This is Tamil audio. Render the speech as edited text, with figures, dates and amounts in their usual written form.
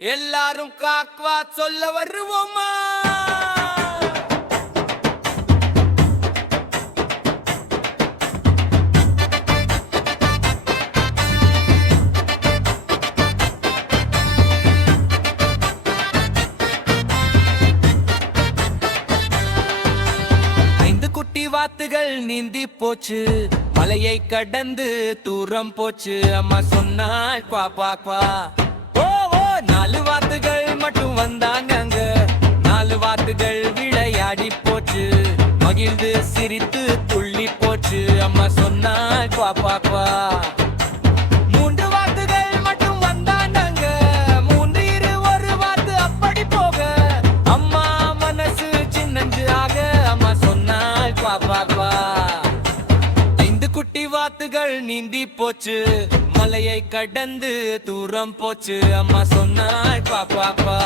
எல்லாரும் காக்வா சொல்ல வருவோமா? 5 குட்டி வாத்துகள் நீந்தி போச்சு, மலையை கடந்து தூரம் போச்சு. அம்மா சொன்னாள் குவா குவா குவா. 4 வாத்துகள் மட்டும் வந்தாங்க அங்க. 4 வாத்துகள் விளையாடி போச்சு, மகிழ்ந்து சிரித்து துள்ளி போச்சு. அம்மா சொன்னாள் குவா குவா குவா. 3 வாத்துகள் மட்டும் வந்தாங்க அங்க. 3 இரு 1 வாத்து அப்படி போக, அம்மா மனசு சின்னஞ்சு ஆக. அம்மா சொன்னாள் குவா குவா குவா. 5 குட்டி வாத்துகள் நீந்தி போச்சு, மலையை கடந்து தூரம் போச்சு. அம்மா சொன்னாள் குவா குவா குவா.